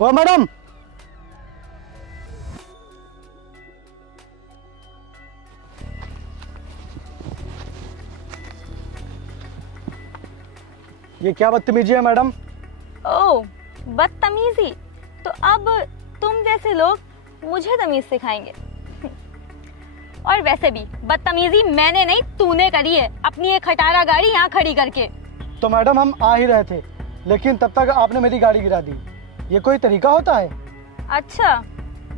ओ madam, ये क्या बदतमीजी है मैडम? ओह, बदतमीजी? तो अब तुम जैसे लोग मुझे तमीज सिखाएंगे। और वैसे भी बदतमीजी मैंने नहीं, तूने करी है अपनी एक खटारा गाड़ी यहाँ खड़ी करके। तो मैडम हम आ ही रहे थे, लेकिन तब तक आपने मेरी गाड़ी गिरा दी। ये कोई तरीका होता है? अच्छा,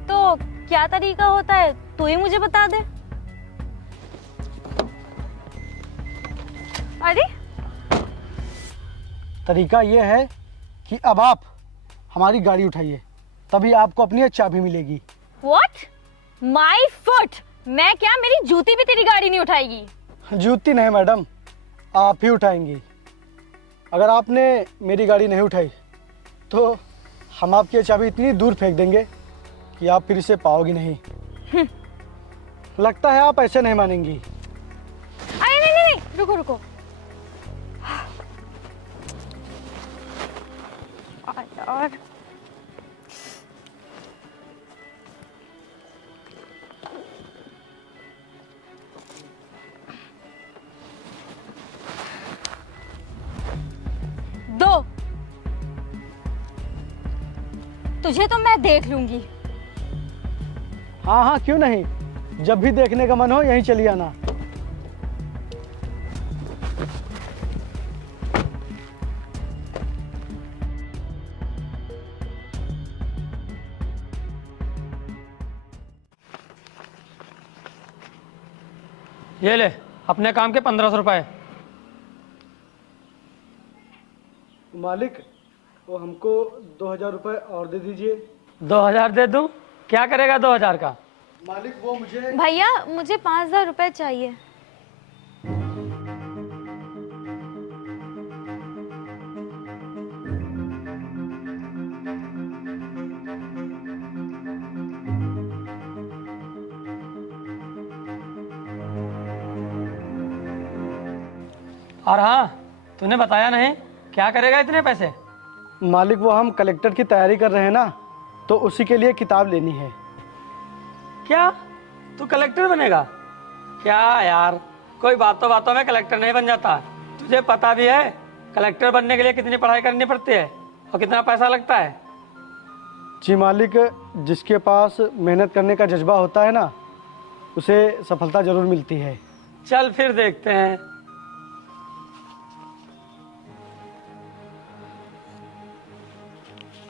तो क्या तरीका होता है तू ही मुझे बता दे। अरे, तरीका ये है कि अब आप हमारी गाड़ी उठाइए, तभी आपको अपनी चाबी मिलेगी। What? My foot? मैं क्या, मेरी जूती भी तेरी गाड़ी नहीं उठाएगी? जूती नहीं मैडम, आप ही उठाएंगी। अगर आपने मेरी गाड़ी नहीं उठाई तो हम आपकी ये चाबी इतनी दूर फेंक देंगे कि आप फिर इसे पाओगी नहीं। लगता है आप ऐसे नहीं मानेंगी। अरे नहीं नहीं नहीं, रुको रुको। यार, दो, तुझे तो मैं देख लूंगी। हाँ हाँ, क्यों नहीं, जब भी देखने का मन हो यहीं चली आना। ये ले अपने काम के 1500 रुपए। मालिक, वो हमको 2000 रुपये और दे दीजिए। 2000 दे दूं? क्या करेगा 2000 का? मालिक वो मुझे भैया, मुझे 5000 रुपए चाहिए। और हाँ, तूने बताया नहीं, क्या करेगा इतने पैसे? मालिक वो हम कलेक्टर की तैयारी कर रहे हैं ना, तो उसी के लिए किताब लेनी है। क्या तू कलेक्टर बनेगा? क्या यार, कोई बातों बातों में कलेक्टर नहीं बन जाता। तुझे पता भी है कलेक्टर बनने के लिए कितनी पढ़ाई करनी पड़ती है और कितना पैसा लगता है? जी मालिक, जिसके पास मेहनत करने का जज्बा होता है ना, उसे सफलता जरूर मिलती है। चल फिर देखते हैं।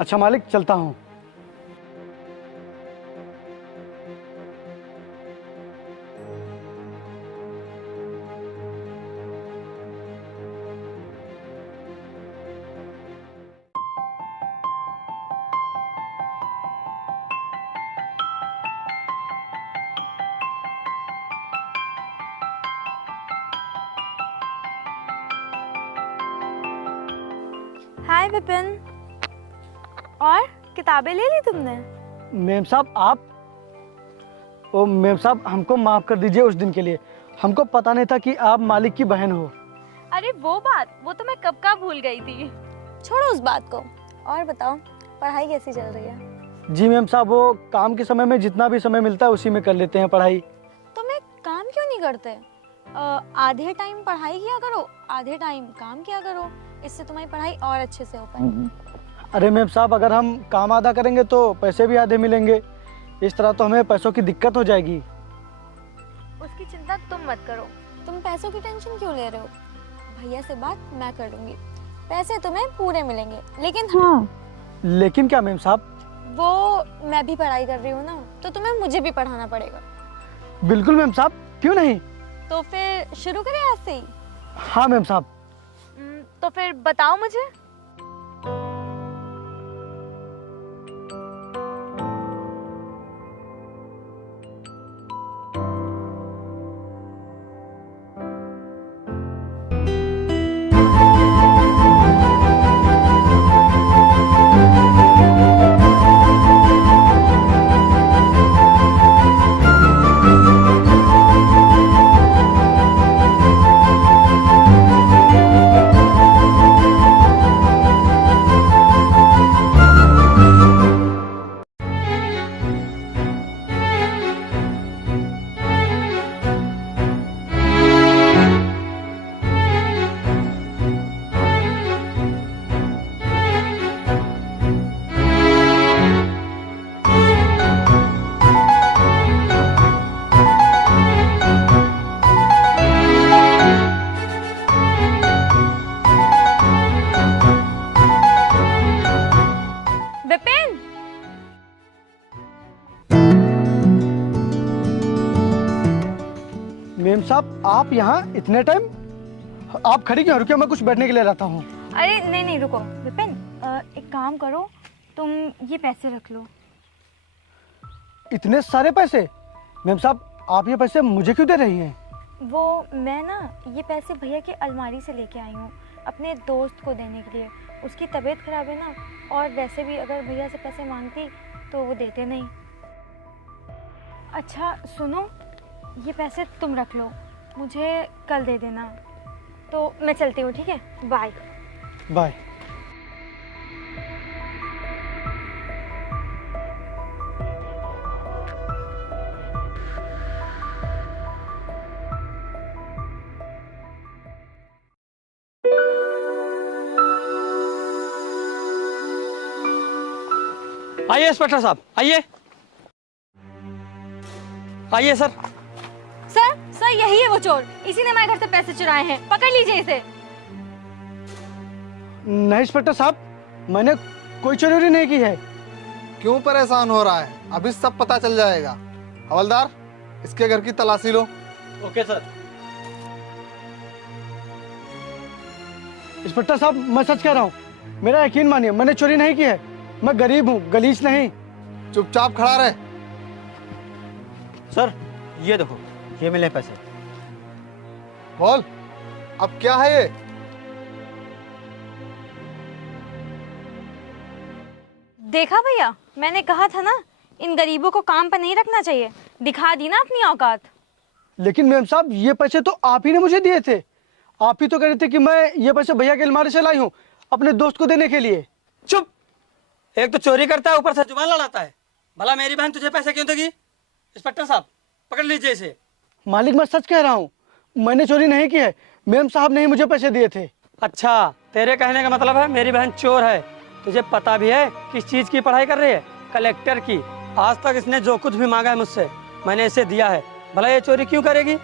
अच्छा मालिक, चलता हूँ। हाय विपिन, और किताबें ले ली तुमने? मेम साहब आप, ओ मेम साहब हमको माफ कर दीजिए उस दिन के लिए। हमको पता नहीं था कि आप मालिक की बहन हो। अरे वो बात, वो तो मैं कब का भूल गई थी। छोड़ो उस बात को, और बताओ पढ़ाई कैसी चल रही है? जी मैम साहब, वो काम के समय में जितना भी समय मिलता है उसी में कर लेते हैं पढ़ाई। तुम एक काम क्यों नहीं करते? आधे टाइम पढ़ाई किया करो, आधे टाइम काम किया करो, इससे तुम्हारी पढ़ाई और अच्छे से हो पाएगी। अरे मैम साहब, अगर हम काम आधा करेंगे तो पैसे भी आधे मिलेंगे, इस तरह तो हमें पैसों की दिक्कत हो जाएगी। उसकी चिंता तुम मत करो। तुम पैसों की टेंशन क्यों ले रहे हो? भैया से बात मैं कर लूंगी, पैसे तुम्हें पूरे मिलेंगे। लेकिन हाँ, लेकिन क्या मैम साहब? वो मैं भी पढ़ाई कर रही हूँ ना, तो तुम्हें मुझे भी पढ़ाना पड़ेगा। बिल्कुल मैम साहब, क्यों नहीं। तो फिर शुरू करें आज से ही? हाँ मैम साहब। तो फिर बताओ मुझे। मेम साहब आप यहाँ इतने टाइम? आप खड़ी क्यों? रुकिए, मैं कुछ बैठने के लिए रहता हूँ। अरे नहीं नहीं रुको विपिन, एक काम करो, तुम ये पैसे रख लो। इतने सारे पैसे? मेम साहब आप ये पैसे मुझे क्यों दे रही हैं? वो मैं ना ये पैसे भैया की अलमारी से लेके आई हूँ अपने दोस्त को देने के लिए। उसकी तबीयत खराब है ना, और वैसे भी अगर भैया से पैसे मांगती तो वो देते नहीं। अच्छा सुनो, ये पैसे तुम रख लो, मुझे कल दे देना। तो मैं चलती हूँ, ठीक है? Bye bye. आइए इंस्पेक्टर साहब, आइए आइए सर। सर। सर यही है वो चोर, इसी ने हमारे घर से पैसे चुराए हैं, पकड़ लीजिए इसे। नहीं इंस्पेक्टर साहब, मैंने कोई चोरी नहीं की है। क्यों परेशान हो रहा है? अभी सब पता चल जाएगा। हवलदार, इसके घर की तलाशी लो। Okay sir. इंस्पेक्टर साहब मैं सच कह रहा हूँ, मेरा यकीन मानिए, मैंने चोरी नहीं की है। मैं गरीब हूँ, गलीच नहीं। चुपचाप खड़ा रहे। सर ये देखो, ये मिले पैसे। बोल, अब क्या है ये? देखा भैया, मैंने कहा था ना, इन गरीबों को काम पर नहीं रखना चाहिए। दिखा दी ना अपनी औकात। लेकिन मैम साहब ये पैसे तो आप ही ने मुझे दिए थे। आप ही तो कह रहे थे कि मैं ये पैसे भैया की अलमारी से लाई हूँ अपने दोस्त को देने के लिए। चुप! एक तो चोरी करता है, ऊपर से जुबान लड़ाता है। भला मेरी बहन तुझे पैसे क्यों देगी? इंस्पेक्टर साहब पकड़ लीजिए इसे। मालिक मैं सच कह रहा हूँ, मैंने चोरी नहीं की है। मैम साहब ने ही मुझे पैसे दिए थे। अच्छा, तेरे कहने का मतलब है मेरी बहन चोर है। तुझे पता भी है किस चीज की पढ़ाई कर रही है? कलेक्टर की। आज तक इसने जो कुछ भी मांगा है मुझसे, मैंने इसे दिया है। भला ये चोरी क्यों करेगी?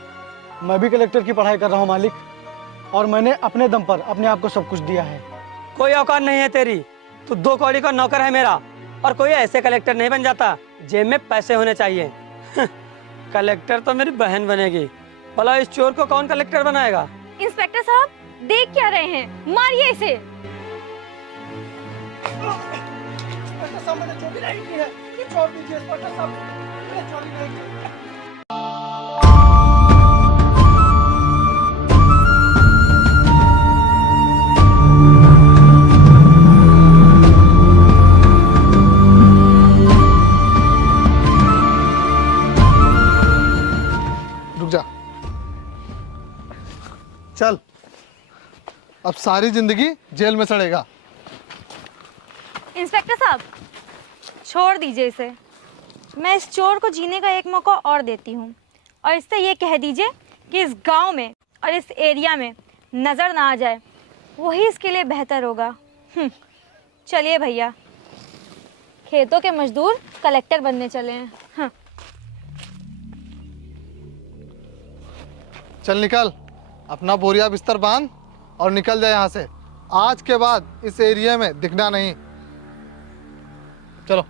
मैं भी कलेक्टर की पढ़ाई कर रहा हूँ मालिक, और मैंने अपने दम पर अपने आप को सब कुछ दिया है। कोई औकात नहीं है तेरी। तू 2 कौड़ी का नौकर है मेरा, और कोई ऐसे कलेक्टर नहीं बन जाता। जेब में पैसे होने चाहिए। कलेक्टर तो मेरी बहन बनेगी। भला इस चोर को कौन कलेक्टर बनाएगा? इंस्पेक्टर साहब देख क्या रहे हैं, मारिए इसे। इंस्पेक्टर साहब मैंने चोरी नहीं की है, ये छोड़ दीजिए इंस्पेक्टर साहब, मैंने चोरी नहीं की है। रुक जा, चल। अब सारी जिंदगी जेल में सड़ेगा। इंस्पेक्टर साहब छोड़ दीजिए इसे। मैं इस चोर को जीने का एक मौका और देती हूँ, और इससे ये कह दीजिए कि इस गांव में और इस एरिया में नज़र ना आ जाए, वही इसके लिए बेहतर होगा। चलिए भैया, खेतों के मजदूर कलेक्टर बनने चले हैं। चल निकल, अपना बोरिया बिस्तर बांध और निकल जा यहाँ से। आज के बाद इस एरिया में दिखना नहीं। चलो।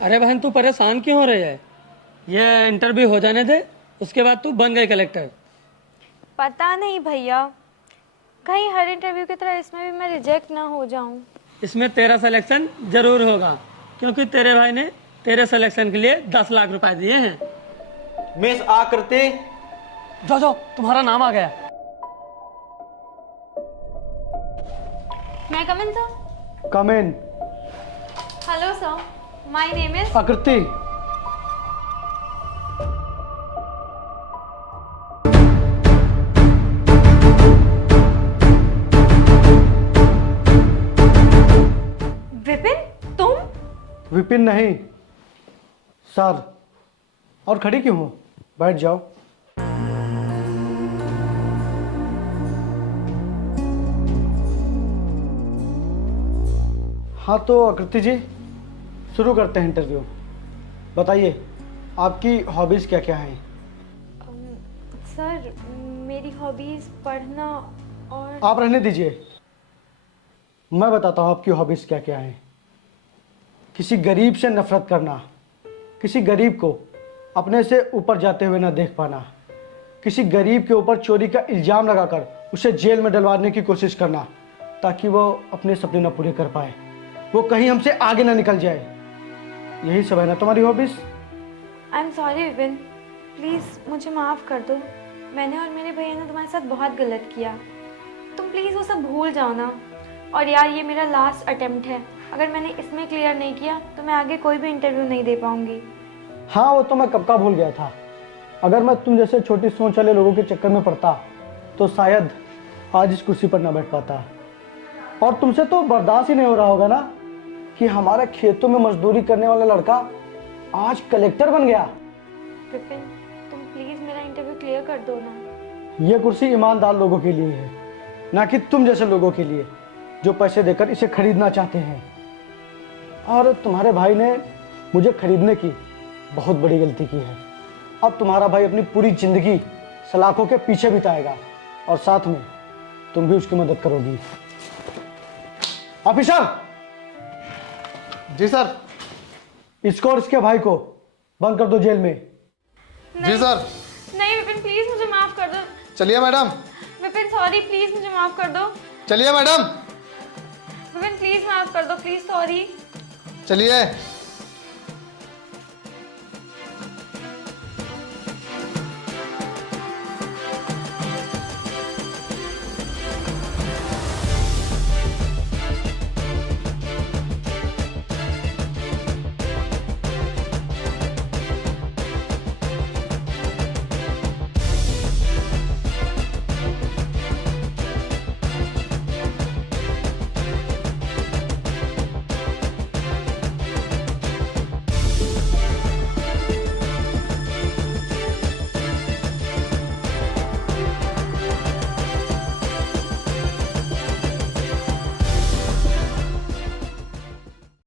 अरे बहन तू परेशान क्यों हो रही है? ये इंटरव्यू हो जाने दे, उसके बाद तू बन गई कलेक्टर। पता नहीं भैया, कहीं हर इंटरव्यू की तरह इसमें भी मैं रिजेक्ट ना हो जाऊं। इसमें तेरा सिलेक्शन जरूर होगा, क्योंकि तेरे भाई ने तेरे सिलेक्शन के लिए 10 लाख रुपए दिए हैं। मिस आकृति। जाओ जाओ, तुम्हारा नाम आ गया। मैं come in sir? Come in. Hello sir, my name is Akriti. Vipin, तुम? विपिन नहीं सर। और खड़ी क्यों हो? बैठ जाओ। हाँ तो आकृति जी, शुरू करते हैं इंटरव्यू। बताइए आपकी हॉबीज़ क्या क्या हैं? सर, मेरी हॉबीज पढ़ना और आप रहने दीजिए, मैं बताता हूँ आपकी हॉबीज़ क्या क्या हैं। किसी गरीब से नफरत करना, किसी गरीब को अपने से ऊपर जाते हुए ना देख पाना, किसी गरीब के ऊपर चोरी का इल्ज़ाम लगाकर उसे जेल में डलवाने की कोशिश करना ताकि वो अपने सपने ना पूरे कर पाए, वो कहीं हमसे आगे ना निकल जाए। यही सब है ना तुम्हारी hobbies? I am sorry Vipin, please मुझे माफ़ कर दो। मैंने और मेरे भैया ने तुम्हारे साथ बहुत गलत किया। तुम प्लीज़ वो सब भूल जाओ ना। और यार, ये मेरा लास्ट अटेम्प्ट है। अगर मैंने इसमें क्लियर नहीं किया तो मैं आगे कोई भी इंटरव्यू नहीं दे पाऊंगी। हाँ, वो तो मैं कब का भूल गया था। अगर मैं तुम जैसे छोटी सोच वाले लोगों के चक्कर में पड़ता तो शायद आज इस कुर्सी पर ना बैठ पाता। और तुमसे तो बर्दाश्त ही नहीं हो रहा होगा ना कि हमारे खेतों में मजदूरी करने वाला लड़का आज कलेक्टर बन गया। विपिन, तुम प्लीज़ मेरा इंटरव्यू क्लियर कर दो ना। ये कुर्सी ईमानदार लोगों के लिए है, ना कि तुम जैसे लोगों के लिए जो पैसे देकर इसे खरीदना चाहते हैं। और तुम्हारे भाई ने मुझे खरीदने की बहुत बड़ी गलती की है। अब तुम्हारा भाई अपनी पूरी जिंदगी सलाखों के पीछे बिताएगा और साथ में तुम भी उसकी मदद करोगी। ऑफिसर! जी सर। इसको और इसके भाई को बंद कर दो जेल में। जी सर। नहीं विपिन, प्लीज़ मुझे माफ़ कर दो। चलिए मैडम। विपिन सॉरी, प्लीज़ मुझे माफ़ कर दो। चलिए मैडम। विपिन प्लीज़ माफ़ कर दो, प्लीज़ सॉरी। चलिए।